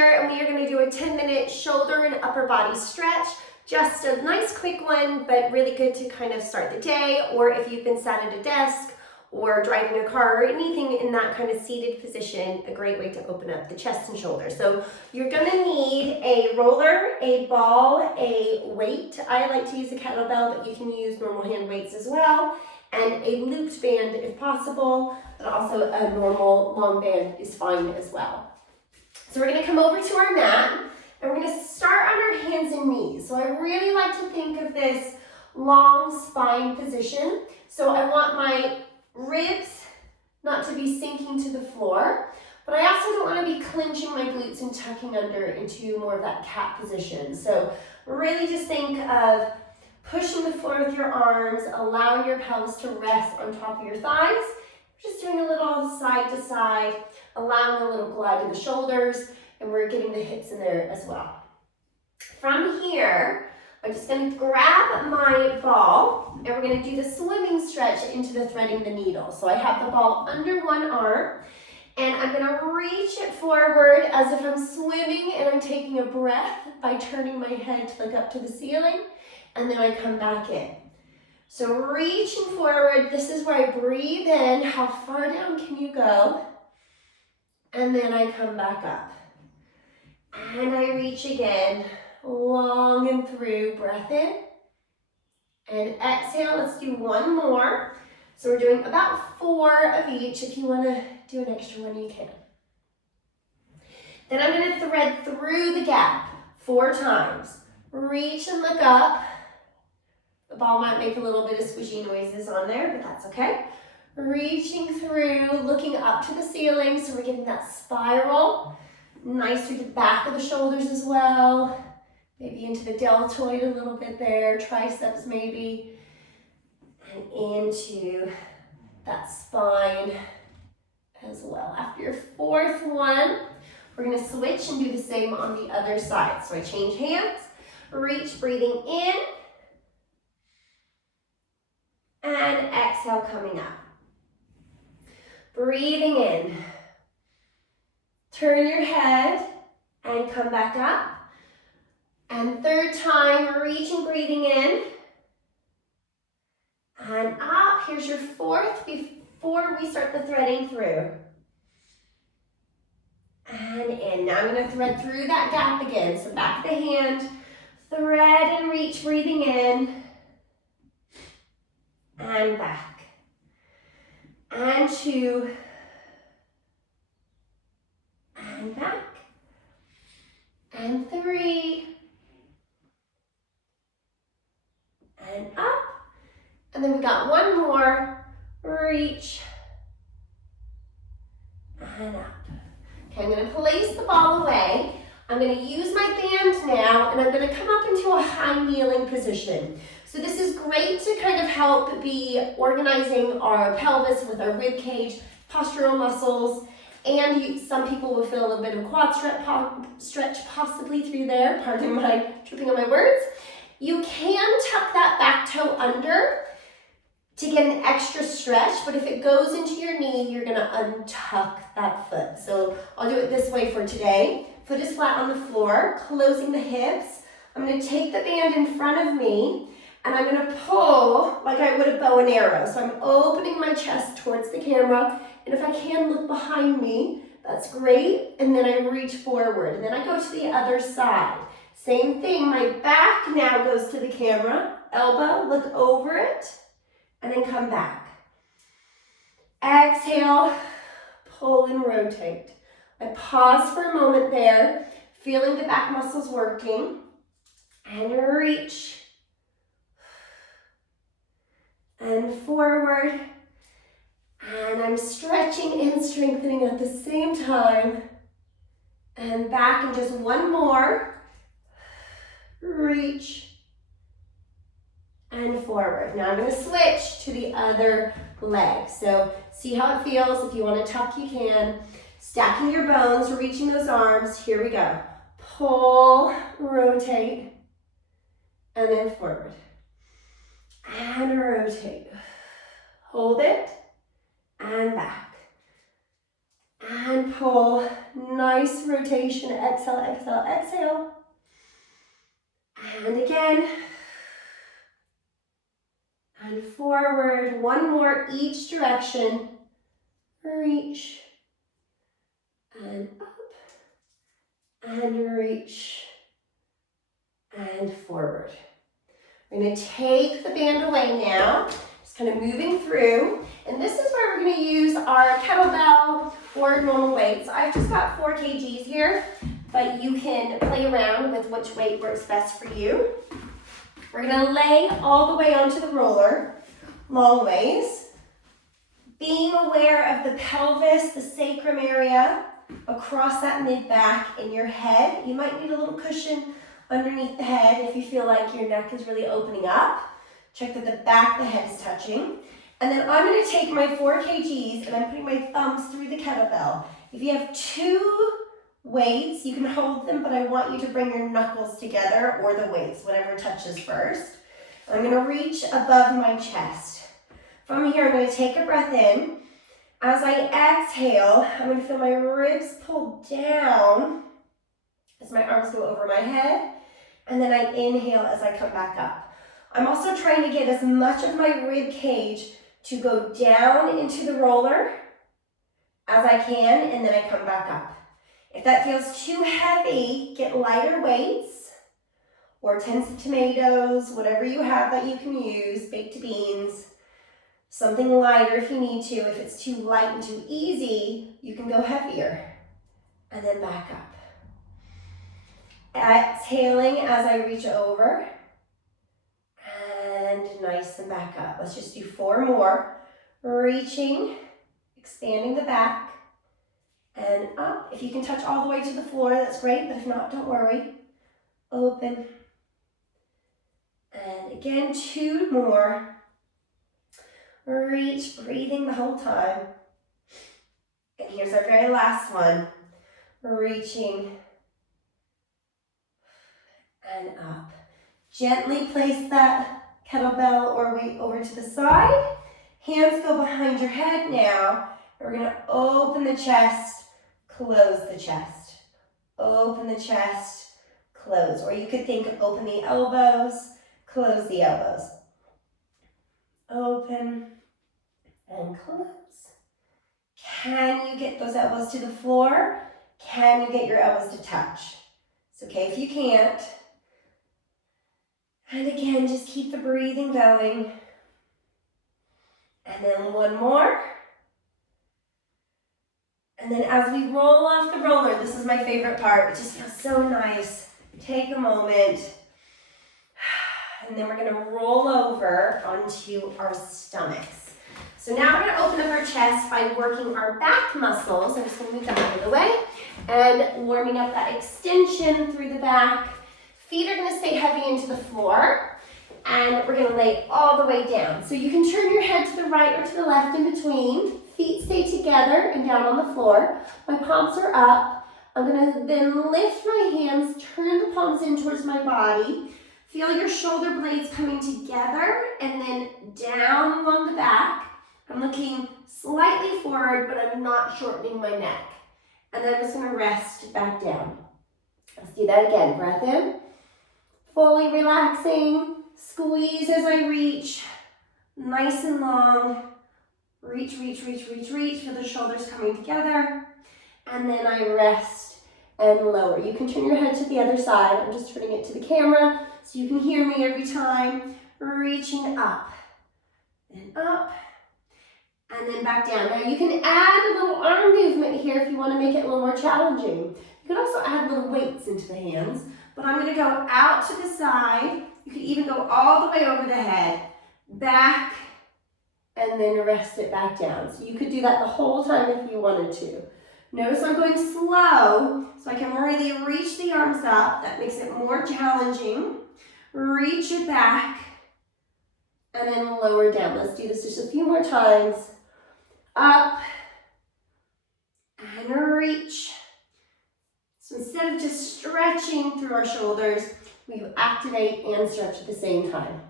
here, and we are going to do a 10-minute shoulder and upper body stretch. Just a nice quick one, but really good to kind of start the day, or if you've been sat at a desk or driving a car or anything in that kind of seated position, a great way to open up the chest and shoulders. So you're going to need a roller, a ball, a weight. I like to use a kettlebell, but you can use normal hand weights as well, and a looped band if possible, but also a normal long band is fine as well. So we're going to come over to our mat, and we're going to start on our hands and knees. So I really like to think of this long spine position. So I want my ribs not to be sinking to the floor, but I also don't want to be clenching my glutes and tucking under into more of that cat position. So really just think of pushing the floor with your arms, allowing your pelvis to rest on top of your thighs. Just doing a little side to side, allowing a little glide in the shoulders, and we're getting the hips in there as well. From here, I'm just going to grab my ball, and we're going to do the swimming stretch into the threading the needle. So I have the ball under one arm, and I'm going to reach it forward as if I'm swimming, and I'm taking a breath by turning my head to look up to the ceiling, and then I come back in. So reaching forward, this is where I breathe in. How far down can you go? And then I come back up. And I reach again, long and through, breath in. And exhale, let's do one more. So we're doing about 4 of each. If you want to do an extra one, you can. Then I'm going to thread through the gap 4 times. Reach and look up. The ball might make a little bit of squishy noises on there, but that's okay. Reaching through, looking up to the ceiling, so we're getting that spiral. Nice through the back of the shoulders as well. Maybe into the deltoid a little bit there, triceps maybe. And into that spine as well. After your 4th one, we're going to switch and do the same on the other side. So I change hands, reach, breathing in. And exhale, coming up. Breathing in. Turn your head and come back up. And 3rd time, reaching, breathing in. And up. Here's your 4th before we start the threading through. And in. Now I'm going to thread through that gap again. So back of the hand, thread and reach, breathing in. And back, and 2, and back, and 3, and up, and then we got one more, reach, and up. Okay, I'm going to place the ball away. I'm going to use my band now, and I'm going to come up into a high kneeling position. So this is great to kind of help be organizing our pelvis with our rib cage, postural muscles, and some people will feel a little bit of quad stretch possibly through there. Pardon my tripping on my words. You can tuck that back toe under to get an extra stretch, but if it goes into your knee, you're going to untuck that foot. So I'll do it this way for today. Foot is flat on the floor, closing the hips. I'm going to take the band in front of me, and I'm going to pull like I would a bow and arrow. So I'm opening my chest towards the camera, and if I can look behind me, that's great. And then I reach forward, and then I go to the other side. Same thing, my back now goes to the camera, elbow, look over it, and then come back. Exhale, pull and rotate. I pause for a moment there, feeling the back muscles working, and reach. And forward, and I'm stretching and strengthening at the same time, and back, and just one more, reach, and forward. Now I'm going to switch to the other leg, so see how it feels. If you want to tuck, you can. Stacking your bones, reaching those arms, here we go. Pull, rotate, and then forward. And rotate. Hold it, and back. And pull. Nice rotation. Exhale, exhale, exhale. And again. And forward. One more each direction. Reach. And up. And reach. And forward. We're going to take the band away now. Just kind of moving through. And this is where we're going to use our kettlebell or normal weights. I've just got 4 kgs here, but you can play around with which weight works best for you. We're going to lay all the way onto the roller, long ways. Being aware of the pelvis, the sacrum area, across that mid-back in your head. You might need a little cushion underneath the head if you feel like your neck is really opening up. Check that the back of the head is touching. And then I'm going to take my 4 kgs and I'm putting my thumbs through the kettlebell. If you have 2 weights, you can hold them, but I want you to bring your knuckles together or the weights, whatever touches first. I'm going to reach above my chest. From here, I'm going to take a breath in. As I exhale, I'm going to feel my ribs pull down as my arms go over my head. And then I inhale as I come back up. I'm also trying to get as much of my rib cage to go down into the roller as I can, and then I come back up. If that feels too heavy, get lighter weights or tins of tomatoes, whatever you have that you can use, baked beans, something lighter if you need to. If it's too light and too easy, you can go heavier, and then back up. Exhaling as I reach over. And nice and back up. Let's just do 4 more. Reaching, expanding the back, and up. If you can touch all the way to the floor, that's great, but if not, don't worry. Open. And again, 2 more. Reach, breathing the whole time. And here's our very last one. Reaching and up. Gently place that kettlebell or weight over to the side. Hands go behind your head now. We're going to open the chest, close the chest. Open the chest, close. Or you could think of open the elbows, close the elbows. Open and close. Can you get those elbows to the floor? Can you get your elbows to touch? It's okay if you can't. And again, just keep the breathing going. And then 1 more. And then as we roll off the roller, this is my favorite part. It just feels so nice. Take a moment. And then we're going to roll over onto our stomachs. So now we're going to open up our chest by working our back muscles. I'm just going to move that out of the way. And warming up that extension through the back. Feet are going to stay heavy into the floor, and we're going to lay all the way down. So you can turn your head to the right or to the left in between. Feet stay together and down on the floor. My palms are up. I'm going to then lift my hands, turn the palms in towards my body. Feel your shoulder blades coming together and then down along the back. I'm looking slightly forward, but I'm not shortening my neck. And then I'm just going to rest back down. Let's do that again. Breath in. Fully relaxing, squeeze as I reach, nice and long. Reach, reach, reach, reach, reach. Feel the shoulders coming together. And then I rest and lower. You can turn your head to the other side. I'm just turning it to the camera so you can hear me every time. Reaching up and up and then back down. Now you can add a little arm movement here if you want to make it a little more challenging. You can also add little weights into the hands. But I'm going to go out to the side. You could even go all the way over the head, back, and then rest it back down. So you could do that the whole time if you wanted to. Notice I'm going slow, so I can really reach the arms up. That makes it more challenging. Reach it back, and then lower down. Let's do this just a few more times. Up, and reach. So instead of just stretching through our shoulders, we activate and stretch at the same time.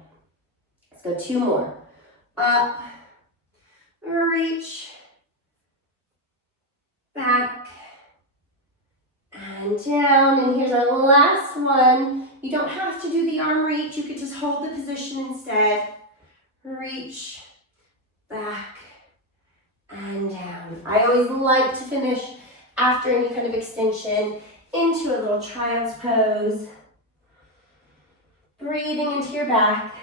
Let's go 2 more. Up, reach, back, and down. And here's our last one. You don't have to do the arm reach. You could just hold the position instead. Reach, back, and down. I always like to finish after any kind of extension into a little child's pose. Breathing into your back.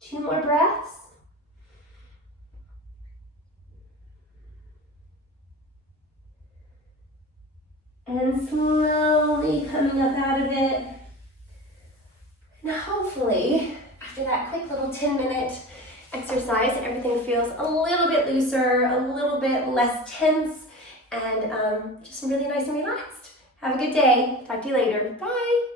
Two more breaths. And slowly coming up out of it. Now hopefully, after that quick little 10-minute exercise, everything feels a little bit looser, a little bit less tense, and just really nice and relaxed. Have a good day. Talk to you later. Bye.